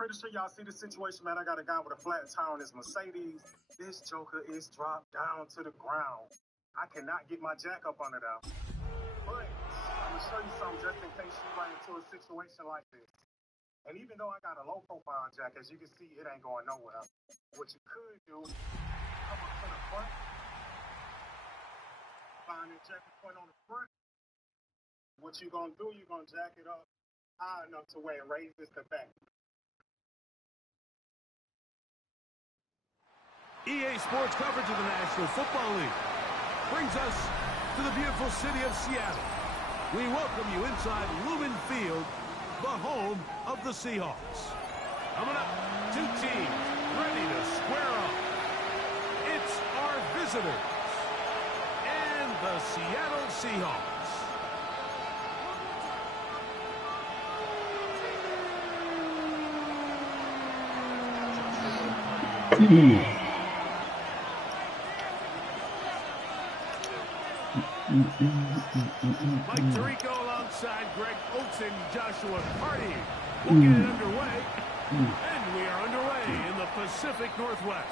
pretty sure y'all see the situation, man. I got a guy with a flat tire on his Mercedes. This joker is dropped down to the ground. I cannot get my jack up under there. But I'm going to show you something just in case you run into a situation like this. And even though I got a low-profile jack, as you can see, it ain't going nowhere. What you could do, come up to the front, find the jacket point on the front. What you're going to do, you're going to jack it up high enough to where it raises the back. EA Sports coverage of the National Football League brings us to the beautiful city of Seattle. We welcome you inside Lumen Field, the home of the Seahawks. Coming up, two teams ready to square up. It's our visitors and the Seattle Seahawks. Mike Tirico alongside Greg Oates and Joshua Hardy. We'll get it underway. And we are underway in the Pacific Northwest.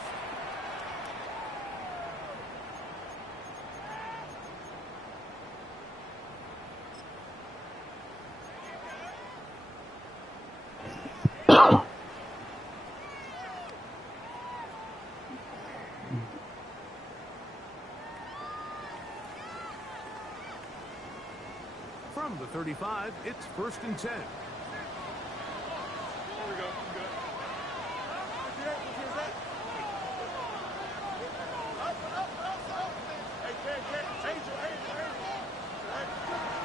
From the 35, it's 1st and 10. There we go. Good.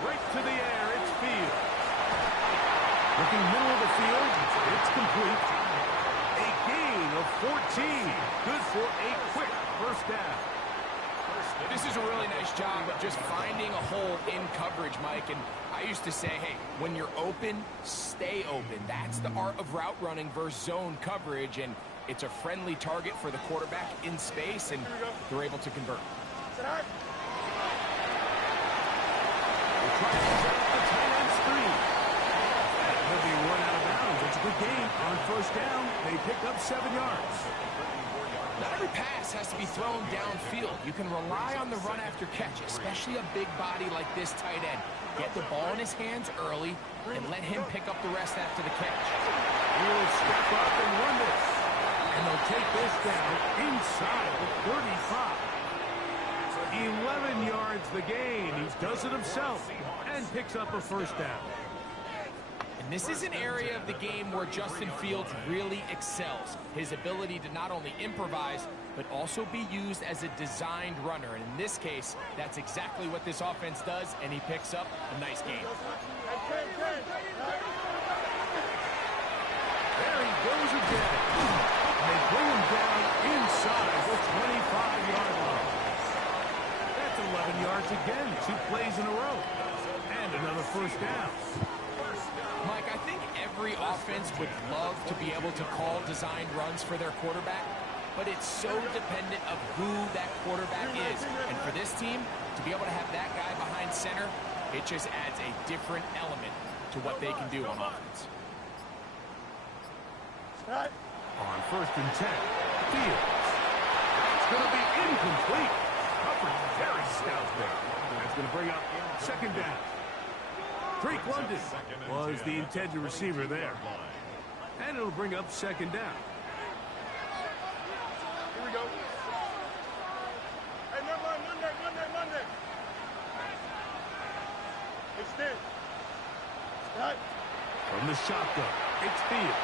Right to the air, it's Field. Looking middle of the field, it's complete. A gain of 14. Good for a quick first down. This is a really nice job of just finding a hole in coverage, Mike. And I used to say, hey, when you're open, stay open. That's the art of route running versus zone coverage. And it's a friendly target for the quarterback in space, and they're able to convert. They're trying to set up the tight end screen. And he'll be run out of bounds. It's a good game. On first down, they pick up 7 yards. Not every pass has to be thrown downfield. You can rely on the run after catch, especially a big body like this tight end. Get the ball in his hands early and let him pick up the rest after the catch. He'll step up and run this. And they'll take this down inside the 35. 11 yards the gain. He does it himself and picks up a first down. And this is an area of the game where Justin Fields really excels. His ability to not only improvise, but also be used as a designed runner. And in this case, that's exactly what this offense does, and he picks up a nice gain. There he goes again. And they bring him down inside the 25-yard line. That's 11 yards again, 2 plays in a row. And another first down. Mike, I think every offense would love to be able to call designed runs for their quarterback, but it's so dependent of who that quarterback is. And for this team, to be able to have that guy behind center, it just adds a different element to what they can do on offense. On 1st and 10, Fields. It's going to be incomplete. Coverage very stout there. That's going to bring up 2nd down. Drake London was the intended receiver there. And it'll bring up 2nd down. Here we go. Hey, Monday. It's this. Right. From the shotgun, it's Fields.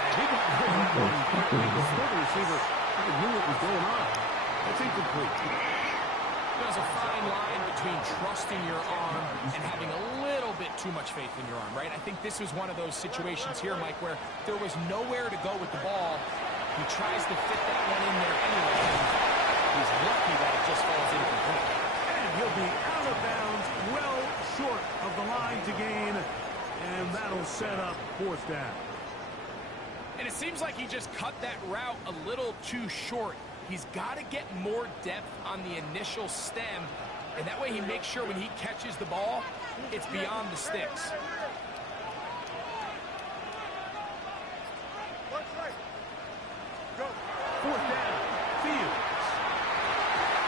And he got rid of one quickly before the receiver knew what was going on. That's incomplete. There's a fine line between trusting your arm and having a little bit too much faith in your arm, right? I think this was one of those situations here, Mike, where there was nowhere to go with the ball. He tries to fit that one in there anyway. He's lucky that it just falls incomplete. And he'll be out of bounds, well short of the line to gain, and that'll set up 4th down. And it seems like he just cut that route a little too short. He's got to get more depth on the initial stem, and that way he makes sure when he catches the ball, it's beyond the sticks. fourth down. Fields.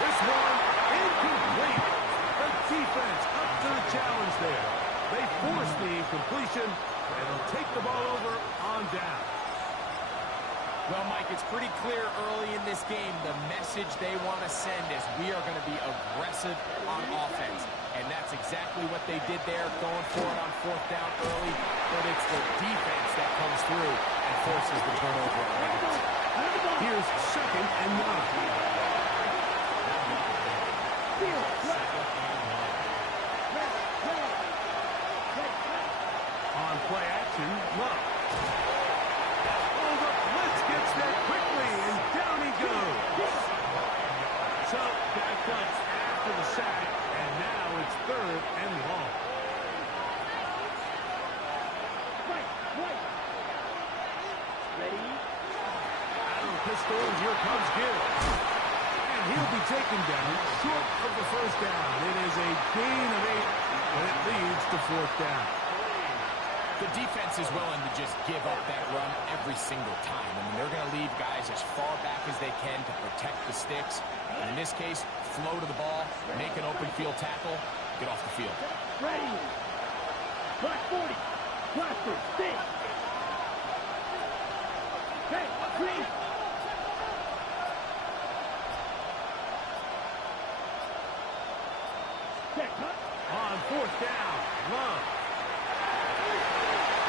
This one incomplete. The defense up to the challenge there. They force the incompletion, and they'll take the ball over on down. Well, Mike, it's pretty clear early in this game the message they want to send is we are going to be aggressive on offense. And that's exactly what they did there, going for it on fourth down early. But it's the defense that comes through and forces the turnover. Here's 2nd and 9. On play action, Love. Oh, the blitz gets there quickly, and down he goes. So, back up after the sack, and now it's 3rd and long. Ready? Out of the pistol, and here comes Gibbs. And he'll be taken down short of the first down. It is a gain of 8, but it leads to 4th down. The defense is willing to just give up that run every single time. I mean, they're going to leave guys as far back as they can to protect the sticks. And in this case, flow to the ball, make an open field tackle, get off the field. Ready? Black 40. Blaster, stick. Hey, green. Check, huh? On 4th down, Love.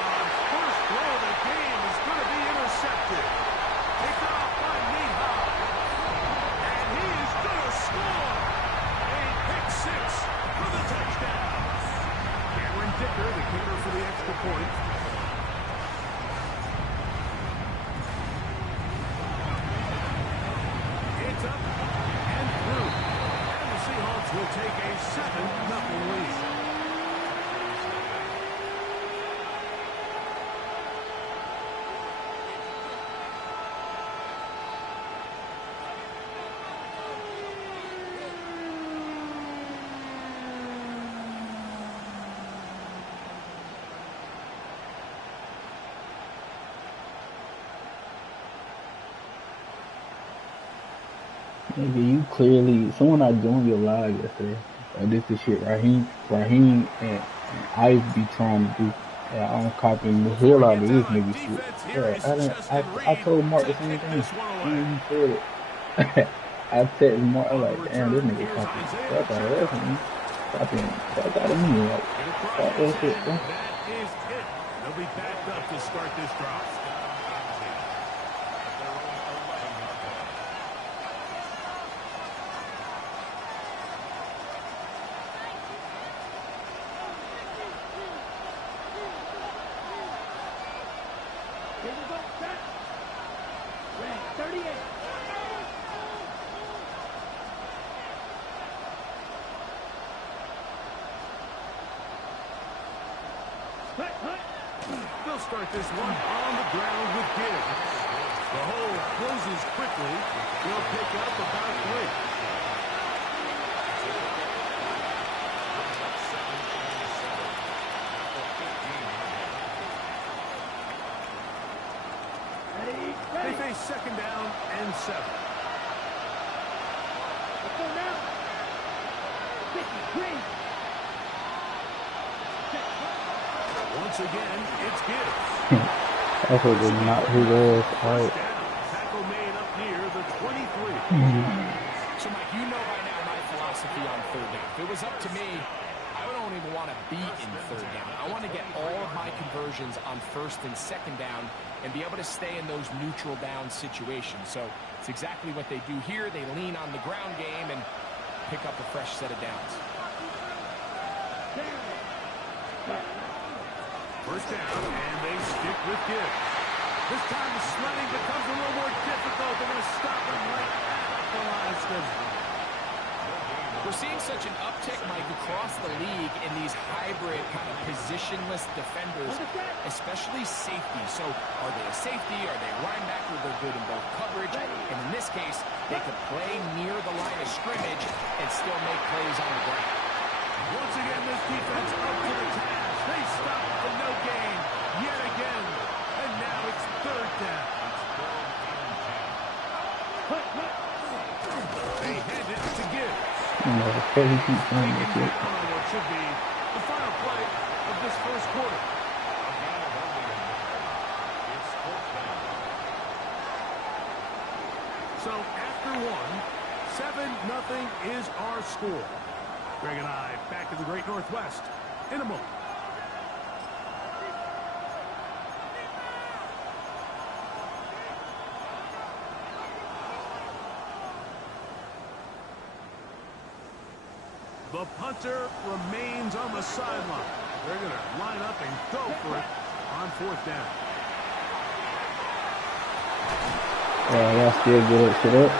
On first throw of the game is going to be intercepted. Picked off by Mihal. And he is going to score. A pick 6 for the touchdown. Cameron Dicker, the kicker for the extra point. It's up and through. And the Seahawks will take a 7-0 lead. Nigga, you clearly someone I joined your live yesterday. This is shit Raheem and Ice be trying to do. Yeah, I'm copying the hell out of this nigga shit. Yeah, I told Mark the same thing. He said it. I texted Mark like, damn, this nigga copying fuck out of us, man. Copying fuck out of me. Like, fuck that shit, bro. That is it. They'll be backed up to start this drive. Here we go, set. Red, 38. They'll start this one on the ground with Gibbs. The hole closes quickly. They'll pick up about 3. They face 2nd down and 7. Let's go now. 53. Once again, it's Gibbs. That's what they knocked his ass out. Tackle made up near the 23. So, Mike, you know by now my philosophy on 3rd down. If it was up to me, I don't even want to be in 3rd down. I want to get all of my conversions on 1st and 2nd down and be able to stay in those neutral down situations. So it's exactly what they do here. They lean on the ground game and pick up a fresh set of downs. 1st down, and they stick with Gibbs. This time the sledding becomes a little more difficult. They're going to stop him right at the line of scrimmage. We're seeing such an uptick, Mike, across the league in these hybrid kind of positionless defenders, especially safety. So are they a safety? Are they a linebacker? They're good in both coverage. And in this case, they could play near the line of scrimmage and still make plays on the ground. Once again, this defense up to the task. They stop for no gain yet again. And now it's 3rd down. know the fuck he keeps saying Taking that shit. down on what should be the final play of this first quarter. So after one, 7-0 is our score. Greg and I back in the Great Northwest in a moment. The punter remains on the sideline. They're going to line up and go for it on fourth down. Y'all still get that shit up.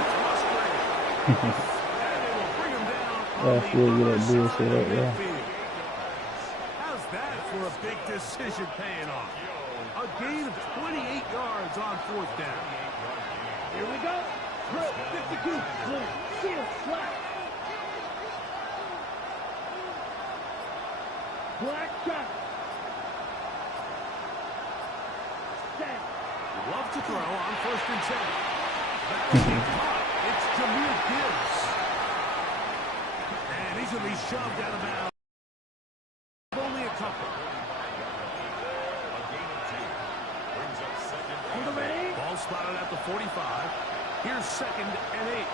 Y'all still get that bullshit up, yeah. How's that for a big decision paying off? A gain of 28 yards on fourth down. Here we go. Drill, 52. Blue, seal, flat. Black shot. Set. Love to throw on 1st and 10. That'll be caught. It's Jameer Gibbs. And he's going to be shoved out of bounds. Only a couple. On the ready. Ball spotted at the 45. Here's 2nd and 8.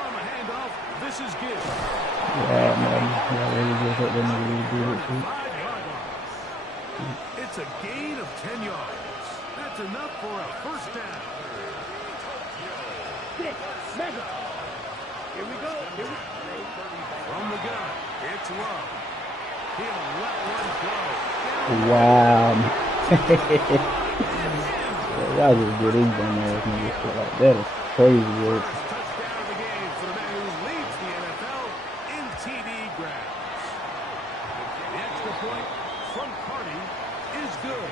On the handoff, this is Gibbs. Yeah, man. Yeah, really just let them really do it, too. 5-yard line. It's a gain of 10 yards. That's enough for a first down. 6, mega. Here we go. Here we go. From the gun, it's Love. He'll let one go. Wow. Y'all just get these dumb ass niggas shit like that. Is crazy, bro. First touchdown of the game for the man who leads the NFL in TD grabs. The extra point from Carney is good.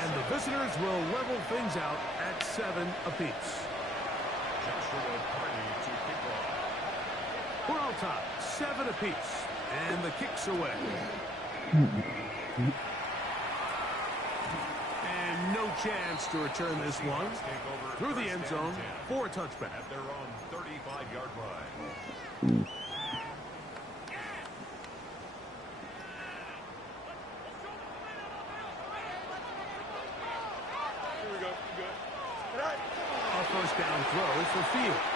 And the visitors will level things out at 7 apiece. We're all tied, 7 apiece. And the kick's away. And no chance to return this one through the end zone for a touchback. At their own 35-yard line. A first down throw for Fields.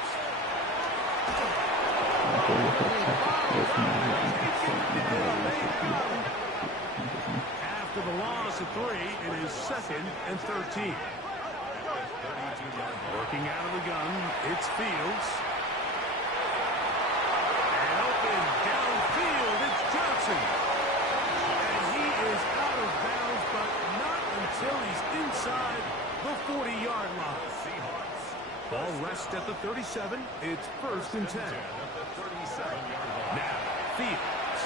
After the loss of 3, it is 2nd and 13. Working out of the gun, it's Fields. And open downfield, it's Johnson. And he is out of bounds, but not until he's inside the 40-yard line. Ball rests at the 37. It's 1st and 10. Now, Fields.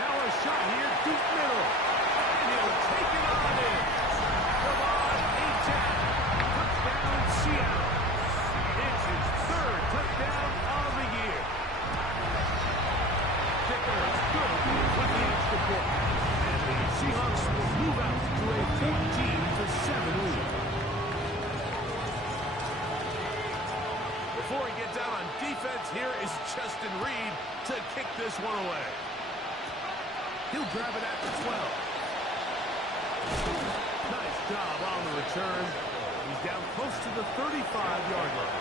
Now a shot here, deep middle. And he'll take it on in. Devon Achane. Touchdown, Seattle. It's his 3rd touchdown of the year. Kicker is good with the extra point. And the Seahawks will move out to a 14-7 lead. Before he gets out on defense, here is Justin Reed to kick this one away. He'll grab it at the 12. Nice job on the return. He's down close to the 35-yard line.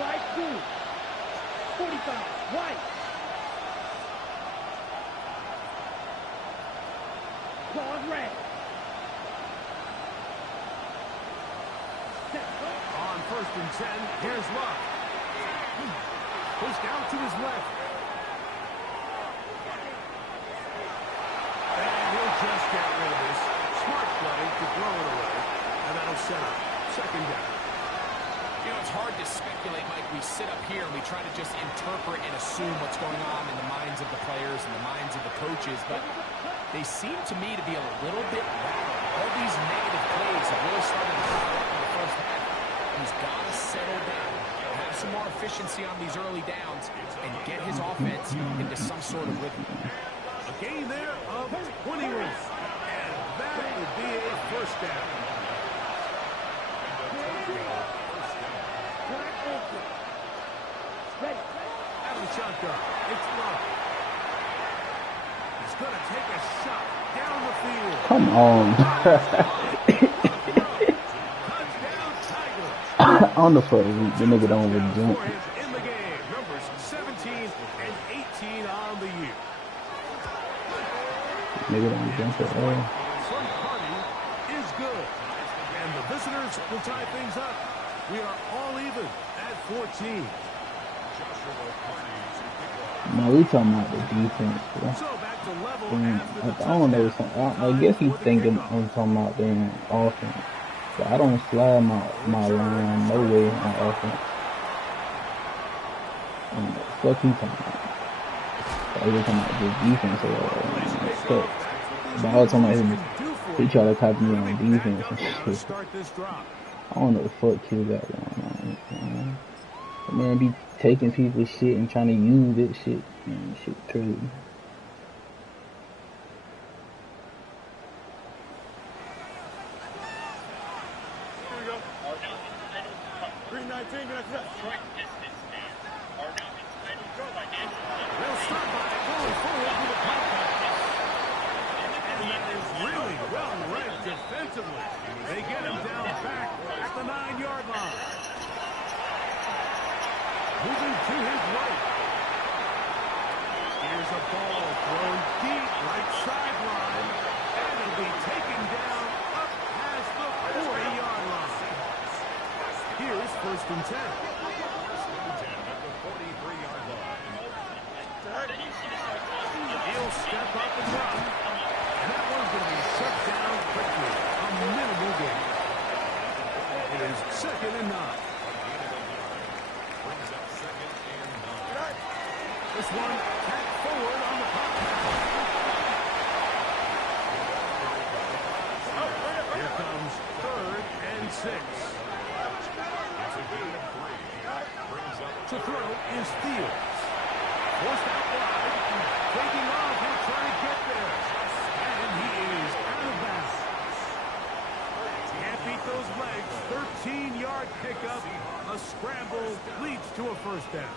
Right 2. 45. White. Claude red. On 1st and 10, here's Luck. Pushed out to his left. And he'll just get rid of this. Smart play to throw it away. And that'll set up 2nd down. You know, it's hard to speculate, Mike. We sit up here and we try to just interpret and assume what's going on in the minds of the players and the minds of the coaches, but they seem to me to be a little bit rattled. All these negative plays have really started to pile up in the first half. He's got to settle down, have some more efficiency on these early downs, and get his offense into some sort of rhythm. The Gain there of 21. And that would be a first down. Out of the shotgun. It's low. He's going to take a shot down the field. Come on. Touchdown, Tigers. On the foot, the nigga don't even jump. In the game, numbers 17 and 18 on the year. Nigga don't jump at all. Front party is good. And the visitors will tie things up. We are all even at 14. No, we talking about the defense, bro. So back to level after the I don't know. I guess he's thinking I'm talking about the offense. But I don't slide my line no way on offense. Fuck he talking about? I was talking about the defense or but I was talking about him. He try to copy me on defense and shit. I don't know what the fuck he got going on. The man be taking people's shit and trying to use that shit. Man, shit crazy. They get him down back at the 9-yard line. Moving to his right. Here's a ball thrown deep right sideline. And it'll be taken down up past the 40-yard line. Here's 1st and 10. At the 43-yard line. He'll step up and run. And that one's going to be shut down quickly. A minimal gain. It is 2nd and 9. This one tapped forward on the pop. Here comes 3rd and 6. To throw is Fields. Forced out wide. Taking off. He'll try to get there. And he is out of bounds. Can't beat those legs. 13-yard pickup. A scramble leads to a 1st down.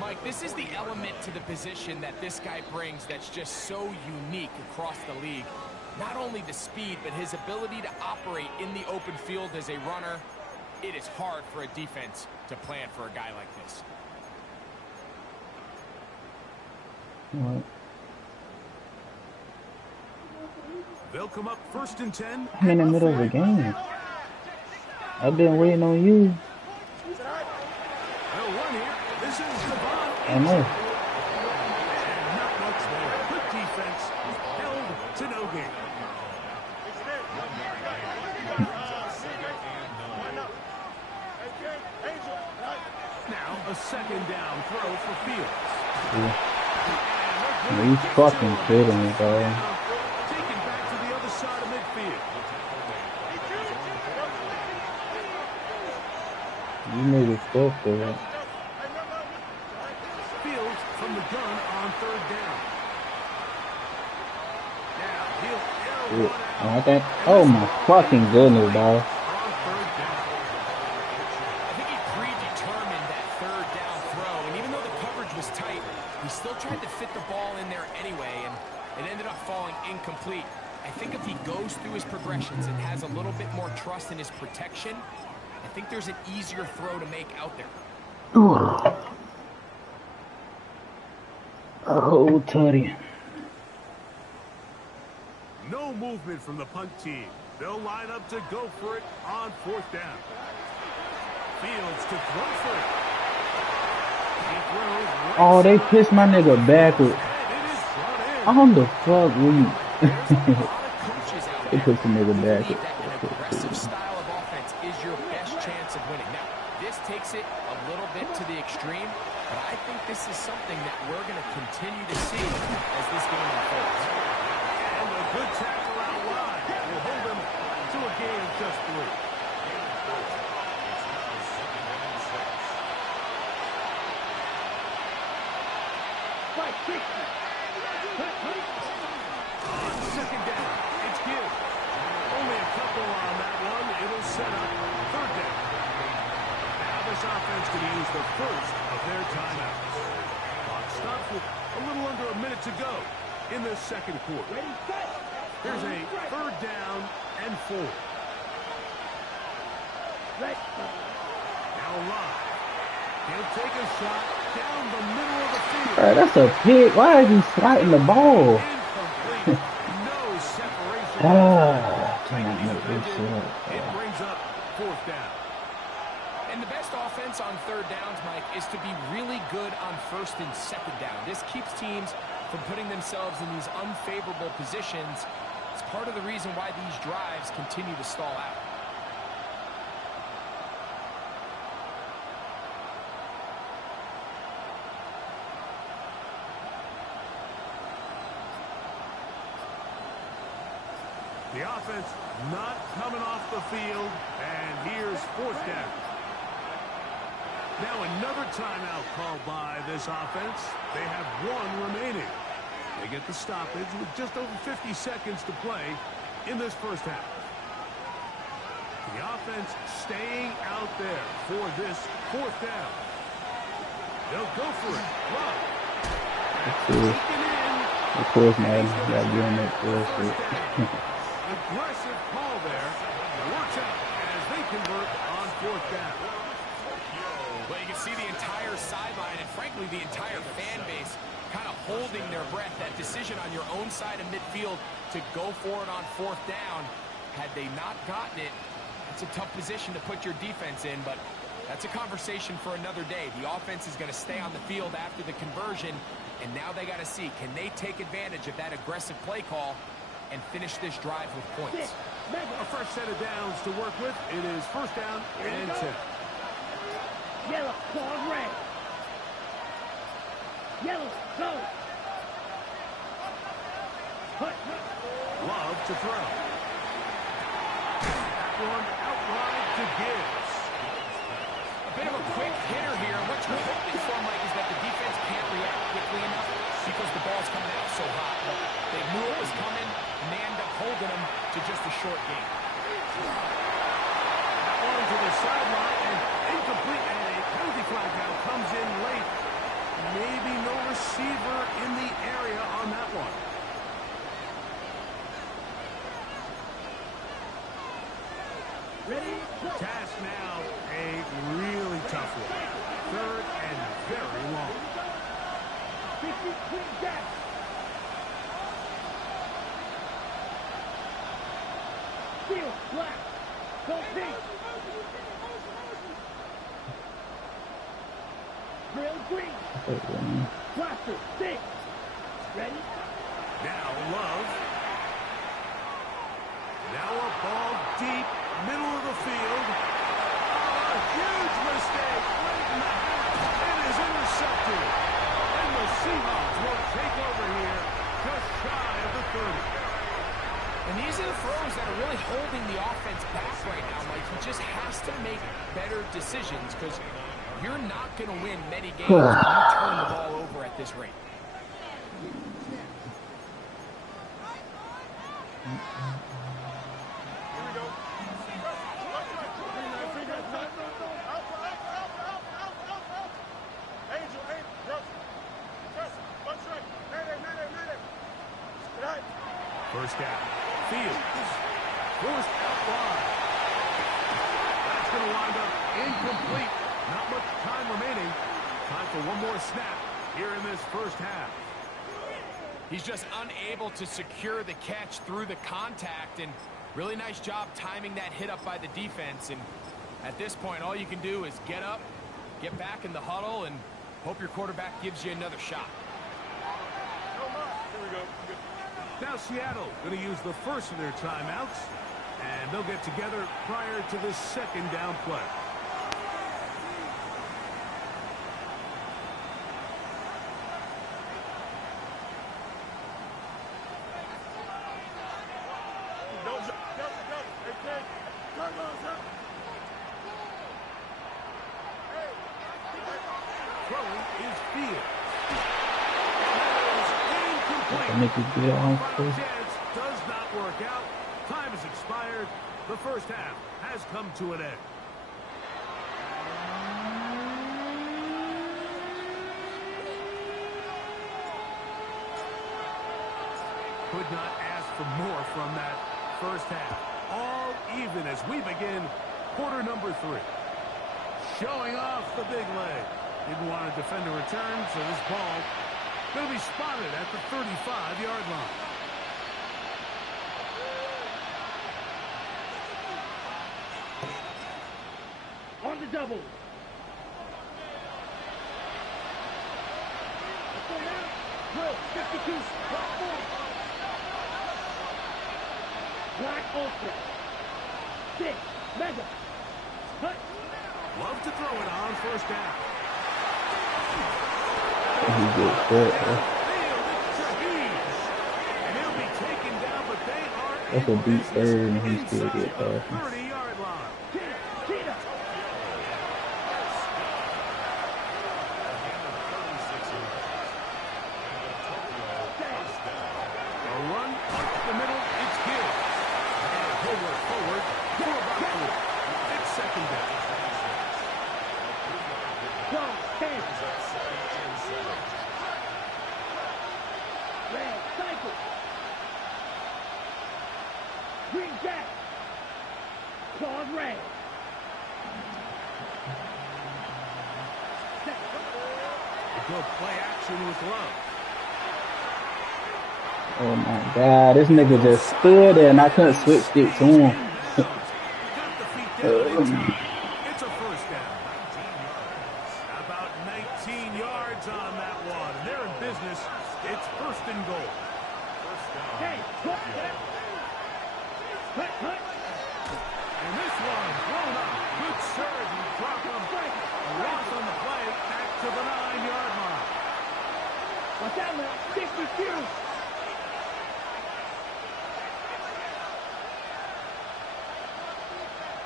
Mike, this is the element to the position that this guy brings that's just so unique across the league. Not only the speed, but his ability to operate in the open field as a runner. It is hard for a defense to plan for a guy like this. What? They'll come up 1st and 10. I'm in the middle of the game. I've been waiting on you. They'll run here. This is Devon. I know. Not much there. Good defense. Held to no gain. Now a 2nd down throw for Fields. Yeah. He's fucking kidding me, bro. Taken back to the other side of midfield. You niggas stuff for that. Fields from the gun on 3rd down. Now he'll Yeah. I think. Oh my fucking goodness, bro. I think he predetermined that 3rd down throw, and even though the coverage was tight, he still tried to fit the ball in there anyway, and it ended up falling incomplete. I think if he goes through his progressions and has a little bit more trust in his protection, I think there's an easier throw to make out there. Oh, Tutty. no movement from the punt team. They'll line up to go for it on 4th down. Fields to throw for it. Oh, they pissed my nigga backward. On the fuck, we. They put the nigga backward. An aggressive style of offense is your best chance of winning. Now, this takes it a little bit to the extreme, but I think this is something that we're going to continue to see as this game unfolds. And a good tackle out wide will hold them to a gain of just 3. On second down, it's Gibbs. Only a couple on that one. It'll set up third down. Now this offense going to use the first of their timeouts. Clock stops with a little under a minute to go in the second quarter. Here's a third down and 4. Now live. He'll take a shot down the middle of the field. Right, that's a pick. Why is he sliding the ball? Incomplete. No separation. Cannot make this shit up. It brings up fourth down. And the best offense on third downs, Mike, is to be really good on first and second down. This keeps teams from putting themselves in these unfavorable positions. It's part of the reason why these drives continue to stall out. The offense not coming off the field, and here's fourth down. Now another timeout called by this offense. They have 1 remaining. They get the stoppage with just over 50 seconds to play in this first half. The offense staying out there for this fourth down. They'll go for it. Love. Of course, man. You gotta get on that bullshit. Aggressive call there. Works out as they convert on fourth down. Well, you can see the entire sideline and, frankly, the entire fan base kind of holding their breath. That decision on your own side of midfield to go for it on fourth down, had they not gotten it, it's a tough position to put your defense in, but that's a conversation for another day. The offense is going to stay on the field after the conversion, and now they got to see, can they take advantage of that aggressive play call and finish this drive with points? A fresh set of downs to work with. It is first down and 10. Yellow, claw red. Yellow, go. Love to throw. That one out wide to Gibbs. A bit of a quick hitter here. What you're hoping for, Mike, is that the defense can't react quickly enough because the ball's coming out so hot. But they knew it was coming, and they end up holding them to just a short gain. That one to the sideline and incomplete, and a penalty flag now comes in late. Maybe no receiver in the area on that one. Ready? Task now a really tough one. Third and very long. 50 clean gap. Steel, black. Go pink. Grill green. Blaster, six. Ready? Now Love. Now a ball deep, middle of the field. Oh, a huge mistake late in the half. It is intercepted. And the Seahawks will take over here just shy of the 30. And these are the throws that are really holding the offense back right now, Mike. He just has to make better decisions because you're not going to win many games when you turn the ball over at this rate. First down. Fields. Forced out wide. That's going to wind up incomplete. Not much time remaining. Time for one more snap here in this first half. He's just unable to secure the catch through the contact, and really nice job timing that hit up by the defense. And at this point, all you can do is get up, get back in the huddle, and hope your quarterback gives you another shot. Here we go. Now Seattle going to use the first of their timeouts, and they'll get together prior to the second down play. Throwing is Fields. That is incomplete. plate. Make it get on Final chance does not work out. Time has expired. The first half has come to an end. Could not ask for more from that first half. All even as we begin quarter number 3. Showing off the big leg. Didn't want to defend a return, so this ball going to be spotted at the 35-yard line. On the double. Drill, 52, block 4. Black ultra. 6, mega. Cut. Love to throw it on first down. He gets that. And he'll be taken down, but they are That's a deep third, and he still get past him. 30-yard line. Cheetah. A run up the middle, it's good. And he'll work forward for about 4. It's second down. 10. Red cycle. Green jack. Claws red. Good play action with love. Oh my God, this nigga just stood there and I couldn't switch it to him. Got the feet down. It's a first down. About 19 yards on that one. They're in business. It's first and goal. Hey, cut. And this one blown up. Good surge and drop him. A loss on the play back to the 9-yard line. Watch out now. 62.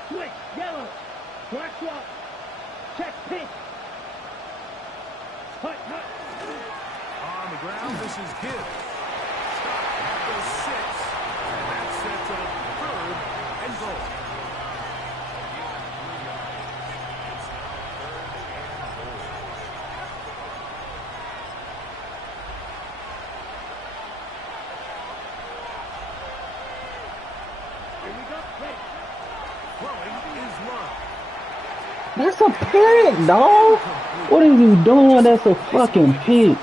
Switch, yellow. Black swap. Check pink. Hut. On the ground, this is Gibbs. At the 6. And that sets up third and goal. Here we go. Ready. Throwing is Love. That's a pick, dog. What are you doing? That's a fucking pick.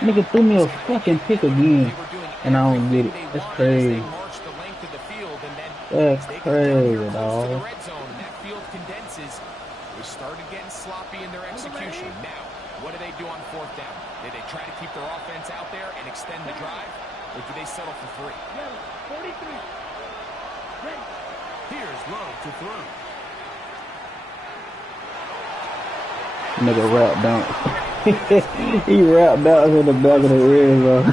Nigga threw me a fucking pick again, and I don't get it. That's crazy. That's crazy, dog. That field condenses. We started getting sloppy in their execution. Now, what do they do on fourth down? Do they try to keep their offense out there and extend the drive, or do they settle for 3? Yellow. 43. Ready. Here's Love to throw. Nigga rap dunk. He rap dunks in the back of the red zone.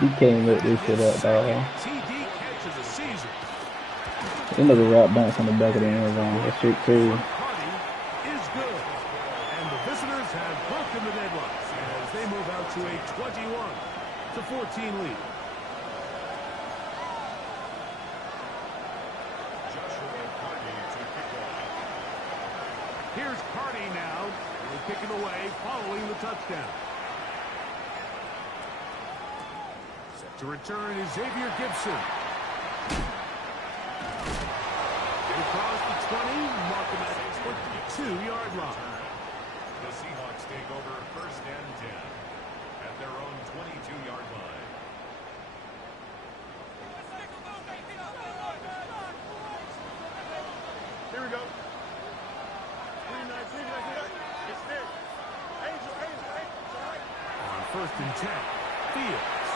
You can't make this shit up, dog. TD catches a season. This nigga rap dunks in the back of the end zone. That shit crazy. Party is good. And the visitors have broken the deadlock as they move out to a 21-14 lead. Here's Cardi now. We're kicking away following the touchdown. Set to return is Xavier Gibson. Across the 20, mark him at the 22-yard line. The Seahawks take over first and 10 at their own 22-yard line. Here we go. On first and 10, Fields.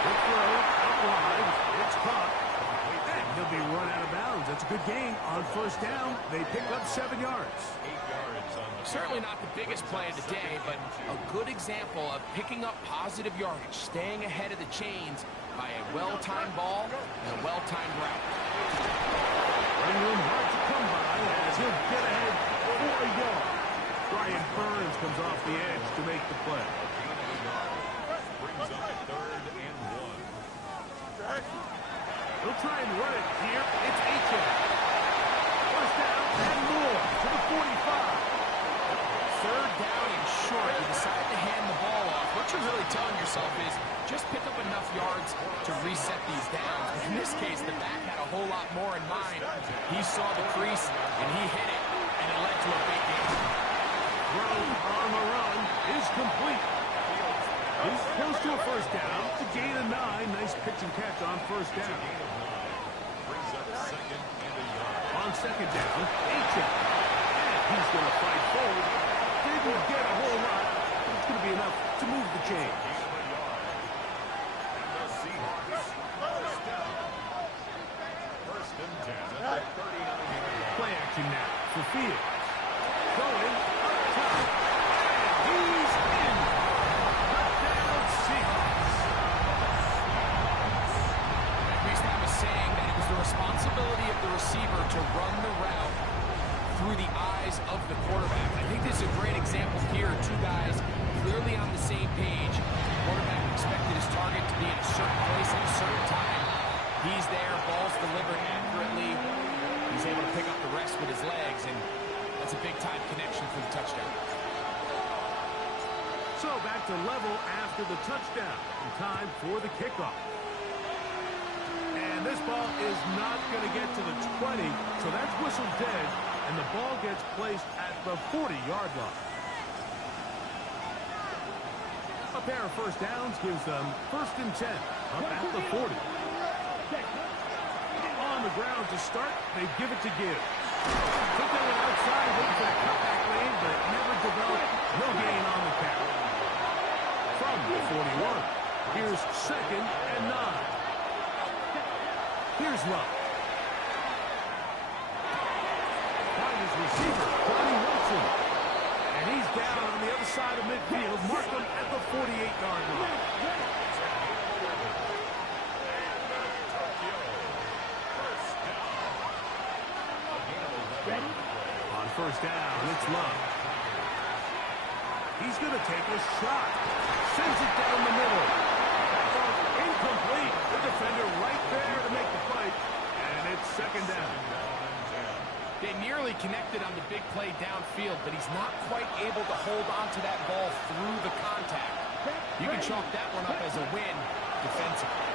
Good throw, out wide, it's caught. And he'll be run out of bounds. That's a good gain on first down. They pick up 7 yards. 8 yards on the Certainly not the biggest play of the day, but a good example of picking up positive yardage, staying ahead of the chains by a well-timed ball and a well-timed route. Running room hard to come by as he'll get ahead 4 yards. Brian Burns comes off the edge to make the play. try and run it here. It's H.A. First down and more to the 45. Third down and short. You decide to hand the ball off. What you're really telling yourself is just pick up enough yards to reset these downs. But in this case, the back had a whole lot more in mind. He saw the crease, and he hit it, and it led to a big game. Throw on the run is complete. He's close to a first down. It's a gain of 9. Nice pitch and catch on first down. On second down, H.A. And he's going to fight forward. Didn't get a whole lot, but it's going to be enough to move the chains. Play action now for Fields. Going up top. And he's in. Touchdown Seahawks. Reason was saying that it was the responsibility of the receiver to run the route through the eyes of the quarterback. I think this is a great example here. Two guys clearly on the same page. The quarterback expected his target to be in a certain place at a certain time. He's there, ball's delivered accurately. He's able to pick up the rest with his legs, and that's a big-time connection for the touchdown. So back to level after the touchdown. And time for the kickoff. And this ball is not going to get to the 20, so that's whistled dead, and the ball gets placed at the 40-yard line. A pair of first downs gives them 1st and 10, up at the 40. On the ground to start, they give it to Gibbs. Took that one outside, looking for the cutback lane, but it never developed. No gain on the catch. From the 41, here's 2nd and 9. Here's Love. Find his receiver, Johnny Wilson. And he's down on the other side of midfield. Mark him at the 48-yard line. On first down, it's Love. He's going to take a shot. Sends it down the middle. Incomplete. The defender right there to make the play. And it's 2nd down. They nearly connected on the big play downfield, but he's not quite able to hold on to that ball through the contact. You can chalk that one up as a win defensively.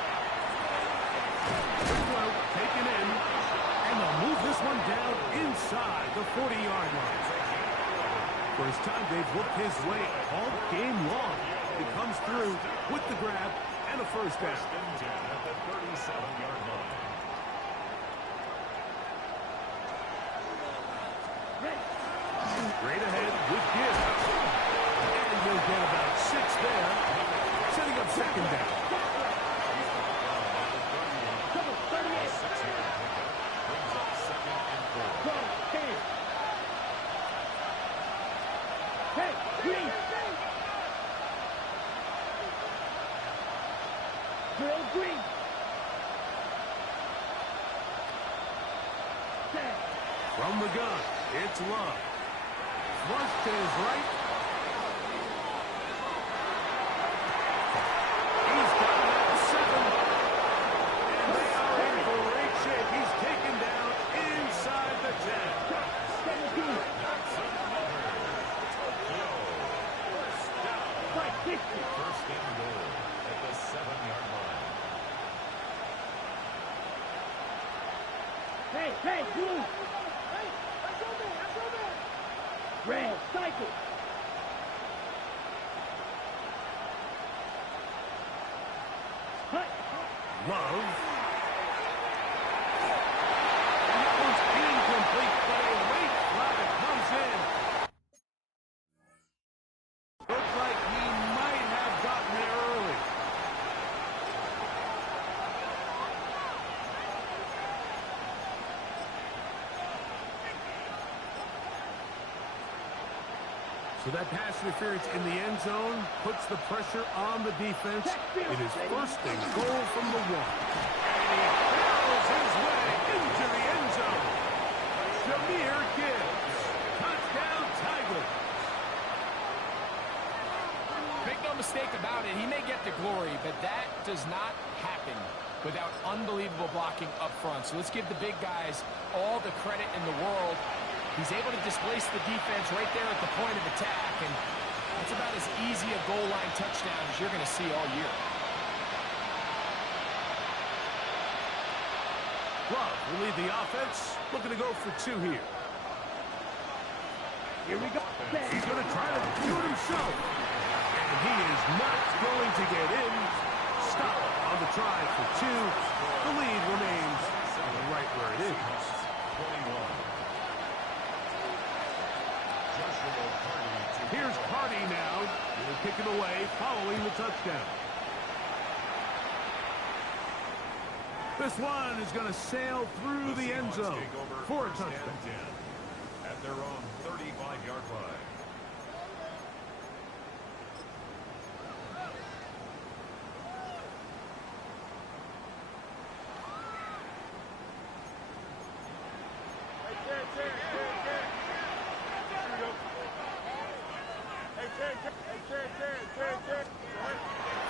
Taken in. And they'll move this one down inside the 40-yard line. First time they've worked his way all game long. He comes through with the grab and a first down. At the 37-yard line. Straight ahead with Gibbs. And he'll get about 6 there. Setting up 2nd down. From the gun, it's Love. Flush to his right. He's got it at 7. And they are in great shape. He's taken down inside the 10. First and goal at the 7-yard line. Hey, blue! Red, cycle! Love. And that one's incomplete, but a late flag comes in. Looks like he might have gotten there early. So that pass interference in the end zone puts the pressure on the defense. It is 1st and goal from the 1. And he barrels his way into the end zone. Jahmyr Gibbs. Touchdown, Tigers. Make no mistake about it, he may get the glory, but that does not happen without unbelievable blocking up front. So let's give the big guys all the credit in the world. He's able to displace the defense right there at the point of attack, and that's about as easy a goal line touchdown as you're going to see all year. Love will lead the offense, looking to go for 2 here. Here we go. He's going to try to do it himself. And he is not going to get in. Stop on the try for 2. The lead remains right where it is. 21. Here's Hardy now. He'll kick it away following the touchdown. This one is going to sail through the end zone for a touchdown. At their own 35-yard line.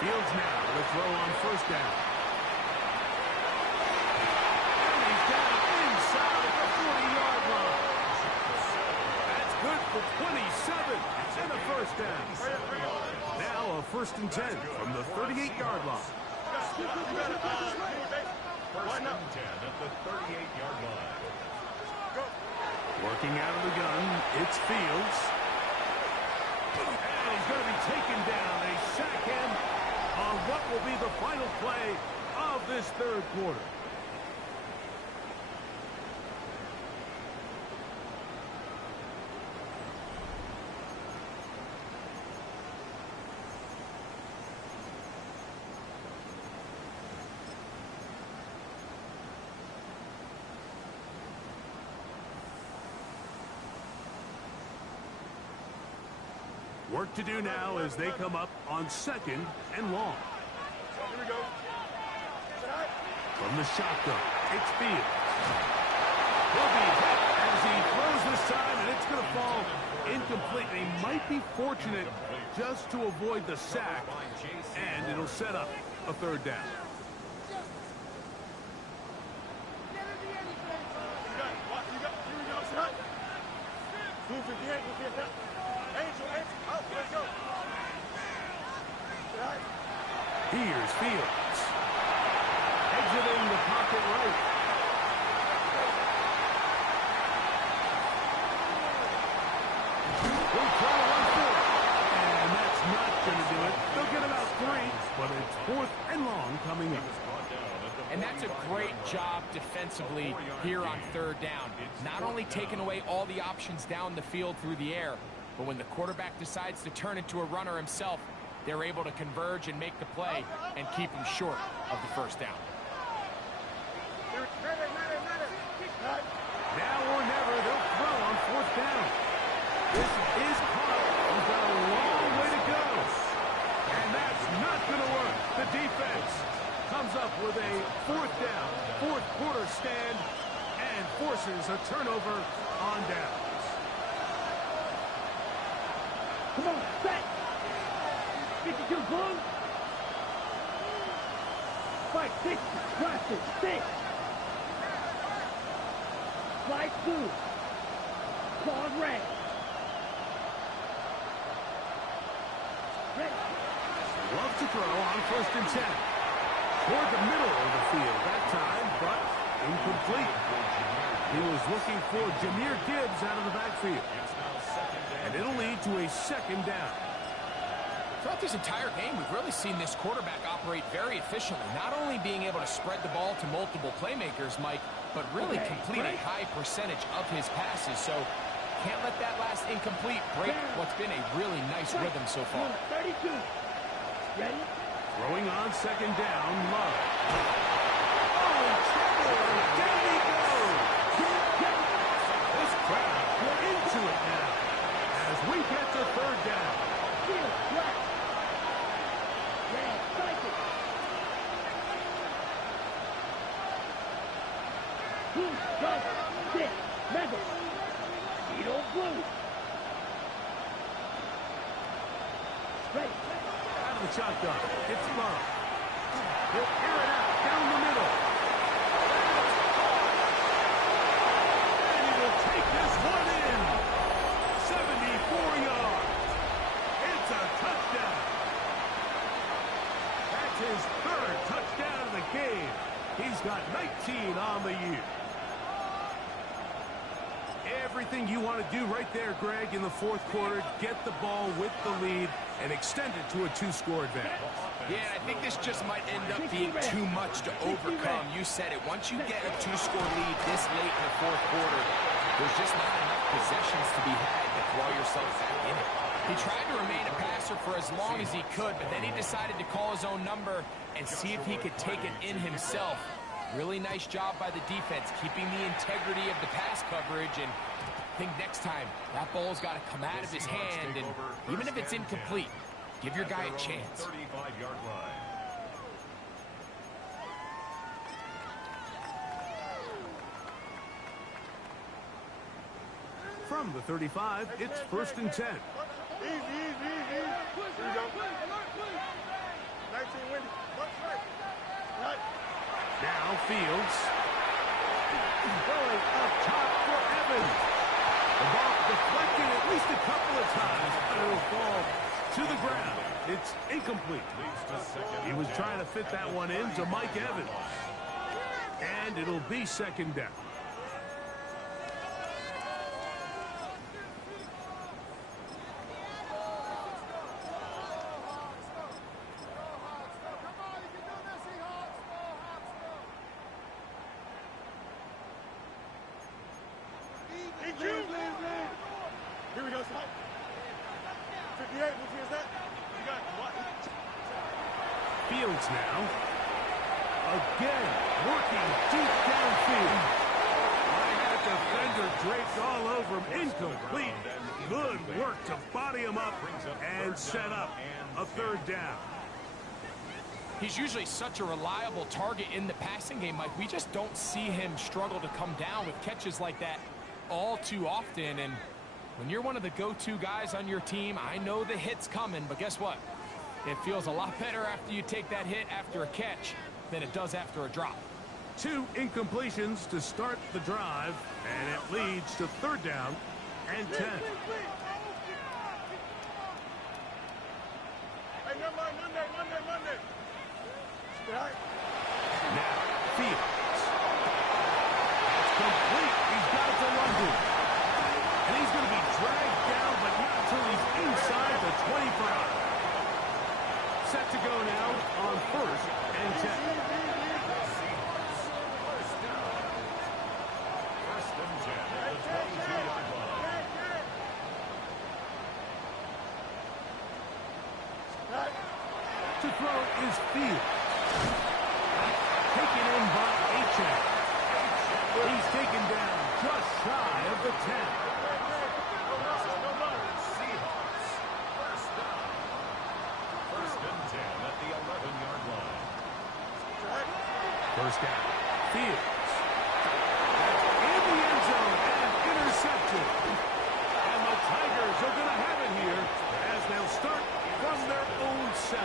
Fields now with throw on first down. And he's down inside the 40-yard line. That's good for 27 and a first down. Now a 1st and 10 from the 38-yard line. First and 10 at the 38-yard line. Working out of the gun, it's Fields. And he's going to be taken down. They sack him on what will be the final play of this 3rd quarter. Work to do now as they come up on 2nd and long. Here we go. From the shotgun, it's Fields. He'll be hit as he throws this time, and it's going to fall incomplete. They might be fortunate just to avoid the sack, and it'll set up a 3rd down. Here's Fields. Exiting the pocket right. He'll try to run for it. And that's not going to do it. They'll get about 3, but it's 4th and long coming up. And that's a great job defensively here on 3rd down. Not only taking away all the options down the field through the air, but when the quarterback decides to turn into a runner himself, they're able to converge and make the play and keep him short of the 1st down. Now or never, they'll throw on 4th down. This is caught. He's got a long way to go. And that's not going to work. The defense comes up with a 4th down, 4th quarter stand, and forces a turnover on downs. Come on, set. 52 blue. Fight 6, classic 6. Slide 2. Claw red. Ready. Love to throw on 1st and 10. Toward the middle of the field that time, but incomplete. He was looking for Jahmyr Gibbs out of the backfield. And it'll lead to a 2nd down. Throughout this entire game, we've really seen this quarterback operate very efficiently, not only being able to spread the ball to multiple playmakers, Mike, but really complete a high percentage of his passes. So can't let that last incomplete break what's been a really nice rhythm so far. 32. Ready? Throwing on 2nd down, Love. Oh, trouble! Down he goes! This crowd, we're into it now as we get to 3rd down. Field, flat. Red, cycle. Blue, go, 6, Madden. Beetle, blue. Ready. Out of the shotgun, it's Love. He'll air it out down the middle. And he will take this one in. 74 yards. It's a touchdown. That's his third touchdown of the game. He's got 19 on the year. Everything you want to do right there, Greg, in the fourth quarter, get the ball with the lead and extend it to a two-score advantage. Yeah, and I think this just might end up being too much to overcome. You said it. Once you get a two-score lead this late in the fourth quarter, there's just not enough possessions to be had to throw yourself back in it. He tried to remain a passer for as long as he could, but then he decided to call his own number and see if he could take it in himself. Really nice job by the defense, keeping the integrity of the pass coverage, and I think next time that ball's got to come out of his hand, and even if it's incomplete, give your guy a chance. 35-yard line. From the 35, it's 1st and 10. Easy. Here we go. 19 windy. Right. Now Fields. Going up top for Evans. The ball deflected at least a couple of times, but it'll fall to the ground. It's incomplete. He was trying to fit that one in to Mike Evans. And it'll be second down. Here we go, son. 58, which is that? You got what? Fields now. Again, working deep downfield. I had a defender draped all over him. Incomplete. Good work to body him up and set up a third down. He's usually such a reliable target in the passing game, Mike. We just don't see him struggle to come down with catches like that all too often. And when you're one of the go-to guys on your team, I know the hit's coming, but guess what? It feels a lot better after you take that hit after a catch than it does after a drop. 2 incompletions to start the drive, and it leads to third down and 10. Hey, never mind, Monday. Right. Now, Fields. It's complete. He's got it to London. And he's going to be dragged down, but not until he's inside the 25. Set to go now on 1st and 10. First and 10 at the 22-yard line. To throw is Fields. Taken in by Achane. He's taken down just shy of the 10. Seahawks. First down. First and 10 at the 11-yard line. First down. Fields. In the end zone and intercepted. And the Tigers are going to have it here as they'll start from their own 7.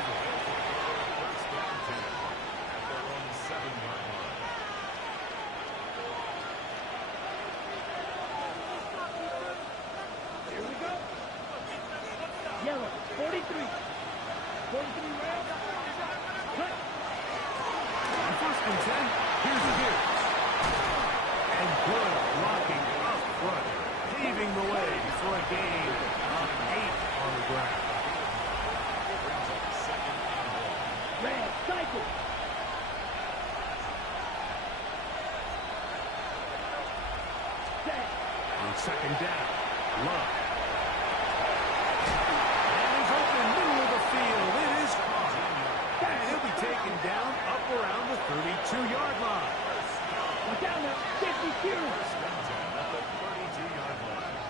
First down 10 at their own 7-yard line. Here we go. Yellow, 43. 43 round. Cut. On 1st and 10, here's Fields. And good blocking up front, paving the way for a gain of 8 on the ground. Red, cycle. Set. On 2nd down, Love. And he's open middle of the field. It is caught. And he'll be taken down up around the 32-yard line. Watch out now. 52. First and 10 at the 32-yard line.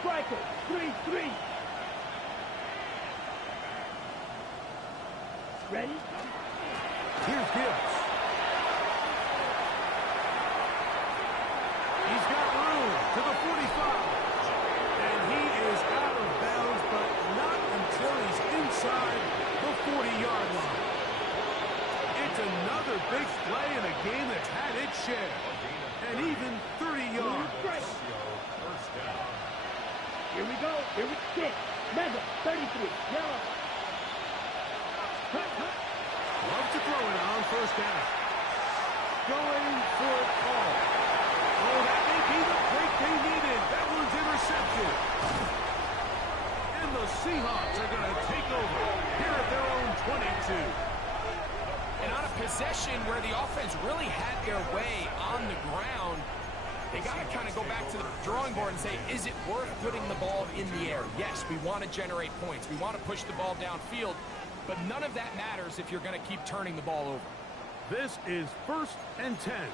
Striker, 3-3. Ready? Here's Fields. Here we sit. Madden, 33. Yellow. Cut, cut. Love to throw it on first down. Going for it all. Oh, that may be the break they needed. That one's intercepted. And the Seahawks are going to take over here at their own 22. And on a possession where the offense really had their way on the ground, they got to kind of go back to the drawing board and say, is it worth putting the ball in the air? Yes, we want to generate points. We want to push the ball downfield, but none of that matters if you're going to keep turning the ball over. This is 1st and 10.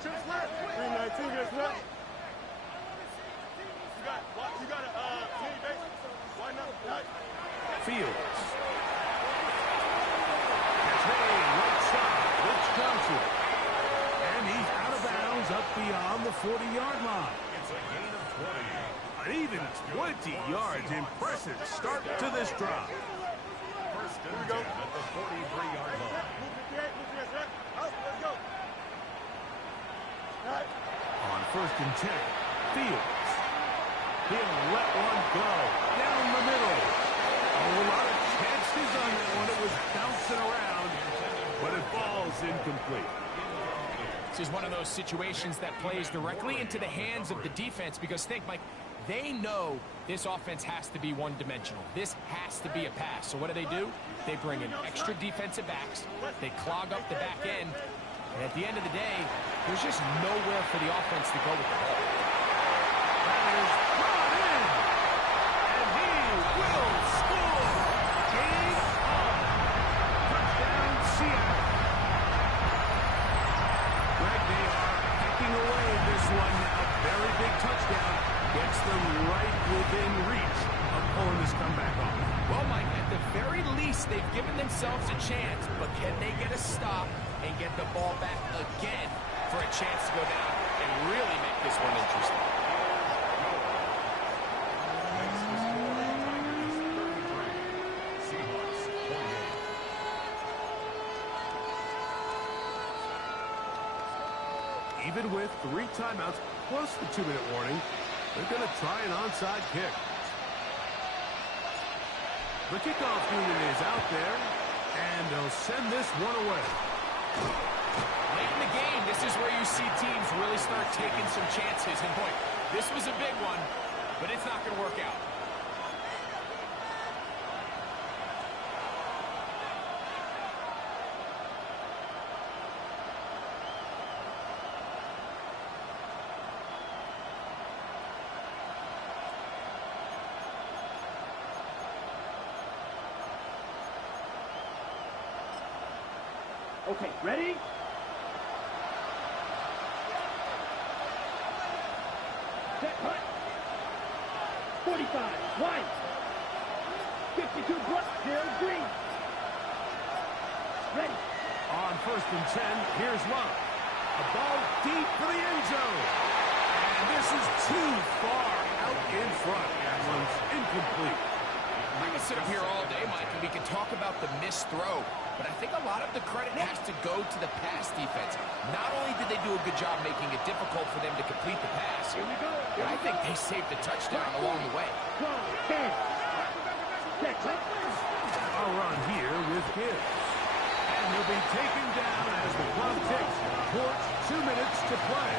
319 gets left. You got a mini base. Why not? Fields. That's made right side. Rich Johnson. And he's out of bounds up beyond the 40-yard line. It's a gain of 20. An even 20 yards. Impressive start to this drive. First and 10 at the 43-yard line. On 1st and 10, Fields. He'll let one go down the middle. Oh, a lot of chances on that one. It was bouncing around, but it falls incomplete. This is one of those situations that plays directly into the hands of the defense because think, Mike, they know this offense has to be one-dimensional. This has to be a pass. So what do? They bring in extra defensive backs. They clog up the back end. And at the end of the day, there's just nowhere for the offense to go with the ball. That is brought in. And he will score. Game on. Touchdown, Seattle. Greg, they are picking away this one now. Very big touchdown. Gets them right within reach of pulling this comeback off. Well, Mike, at the very least, they've given themselves a chance, but can they get a stop and get the ball back again for a chance to go down and really make this one interesting? Seahawks 28. Even with 3 timeouts plus the 2-minute warning, they're going to try an onside kick. The kickoff unit is out there, and they'll send this one away. Late in the game, this is where you see teams really start taking some chances. And boy, this was a big one, but it's not going to work out. Okay, ready? Set, cut. 45, wide. 52, block, Bill Green. Ready. On 1st and 10, here's Love. A ball deep for the end zone. And this is too far out in front. That one's incomplete. I can sit up here all day, Mike, and we can talk about the missed throw, but I think a lot of the credit has to go to the pass defense. Not only did they do a good job making it difficult for them to complete the pass, but I think they saved the touchdown along the way. A run here with Gibbs. And he'll be taken down as the clock ticks towards 2 minutes to play.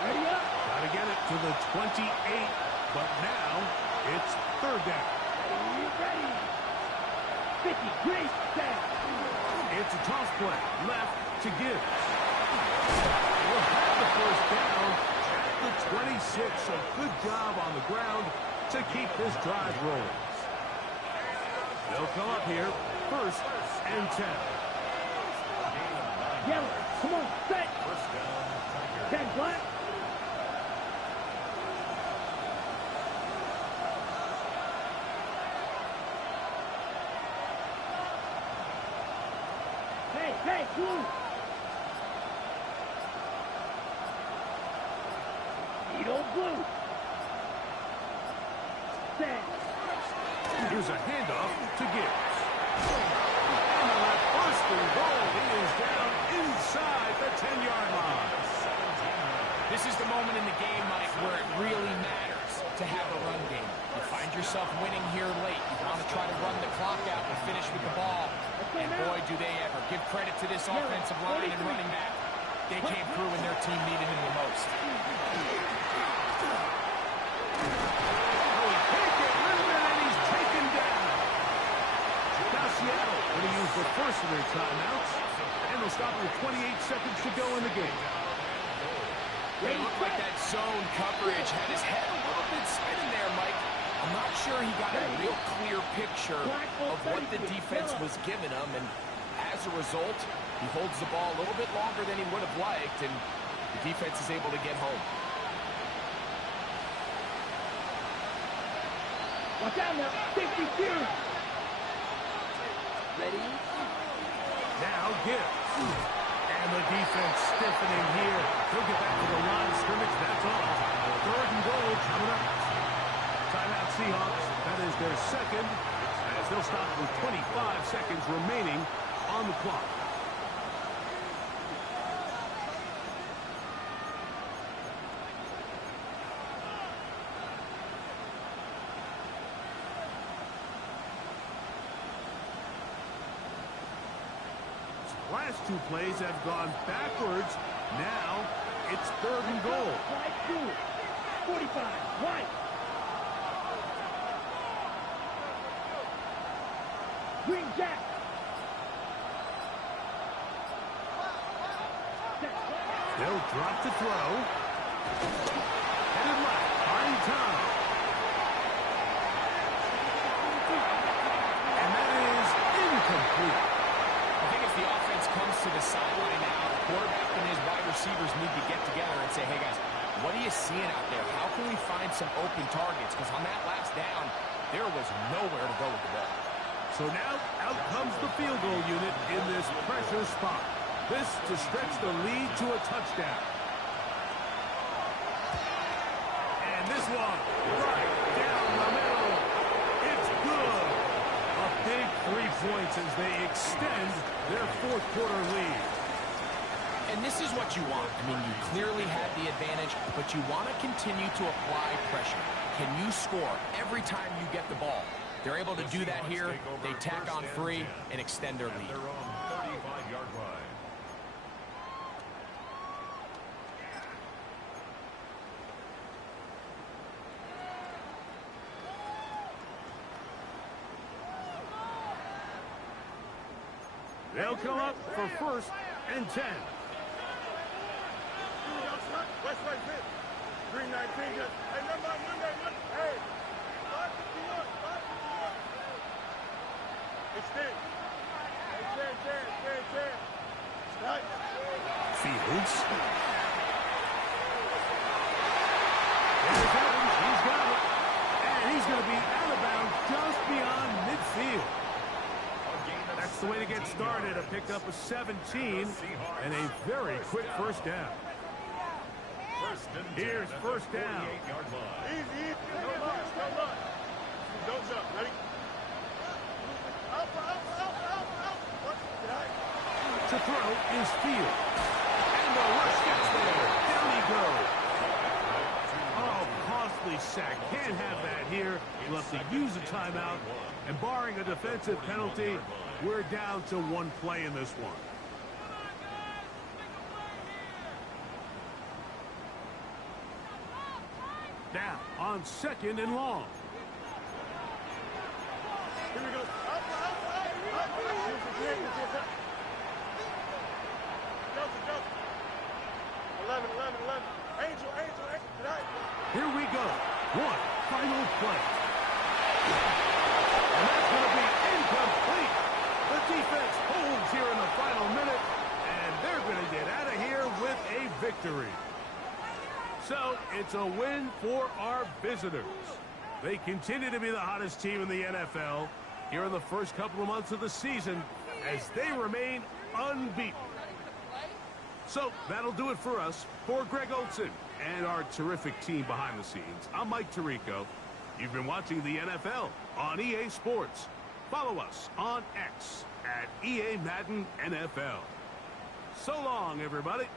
Ready up. Got to get it to the 28, but now it's 3rd down. Ready. 50, great set. It's a toss play left to Gibbs. We'll have the 1st down at the 26. A good job on the ground to keep this drive rolling. They'll come up here 1st and 10. Yellow, come on, set. 10 black. Hey, blue. Needle blue. Set. Here's a handoff to Gibbs. And on that 1st and goal, he And boy, do they ever. Give credit to this offensive line and running back. They came through when their team needed him the most. Oh, he can't get rid of it, and he's taken down. Now Seattle going to use the first of their timeouts, and they'll stop with 28 seconds to go in the game. It looked like that zone coverage had his head a little bit spinning there, Mike. I'm not sure he got a real clear picture of what the defense was giving him, and as a result, he holds the ball a little bit longer than he would have liked, and the defense is able to get home. Watch out now. 52. Ready? Now Gibbs. And the defense stiffening here. He'll get back to the line of scrimmage. That's all. 3rd and goal coming up. Timeout Seahawks. That is their second, as they'll stop with 25 seconds remaining on the clock. Last 2 plays have gone backwards. Now it's 3rd and goal. 45. Right. Green Jack. They'll drop to throw. Headed left. Buying time. And that is incomplete. I think if the offense comes to the sideline now, the quarterback and his wide receivers need to get together and say, hey, guys, what are you seeing out there? How can we find some open targets? Because on that last down, there was nowhere to go with the ball. So now out comes the field goal unit in this pressure spot. This to stretch the lead to a touchdown. And this one right down the middle. It's good. A big 3 points as they extend their 4th quarter lead. And this is what you want. I mean, you clearly had the advantage, but you want to continue to apply pressure. Can you score every time you get the ball? They're able to do that here. They tack on 3 and extend their lead. Their own 35-yard line. They'll come up for 1st and 10. West right fit. Green 19. Hey, number one. Hey. 551. Extend. Extend. Strike. Fields. There's Evans. He's got it. And he's going to be out of bounds just beyond midfield. That's the way to get started. A pickup of 17 and a very quick 1st down. Here's 1st down. Easy. No much. Don't jump. Ready? Out. To throw is Field. And the rush gets there. Down he goes. Oh, costly sack. Can't have that here. He'll have to use a timeout. And barring a defensive penalty, we're down to 1 play in this one. Now, on 2nd and long. Here we go. Up. 11. Angel. Here we go. 1 final play. And that's going to be incomplete. The defense holds here in the final minute, and they're going to get out of here with a victory. So it's a win for our visitors. They continue to be the hottest team in the NFL here in the first couple of months of the season as they remain unbeaten. So that'll do it for us. For Greg Olson and our terrific team behind the scenes, I'm Mike Tirico. You've been watching the NFL on EA Sports. Follow us on X at EA Madden NFL. So long, everybody.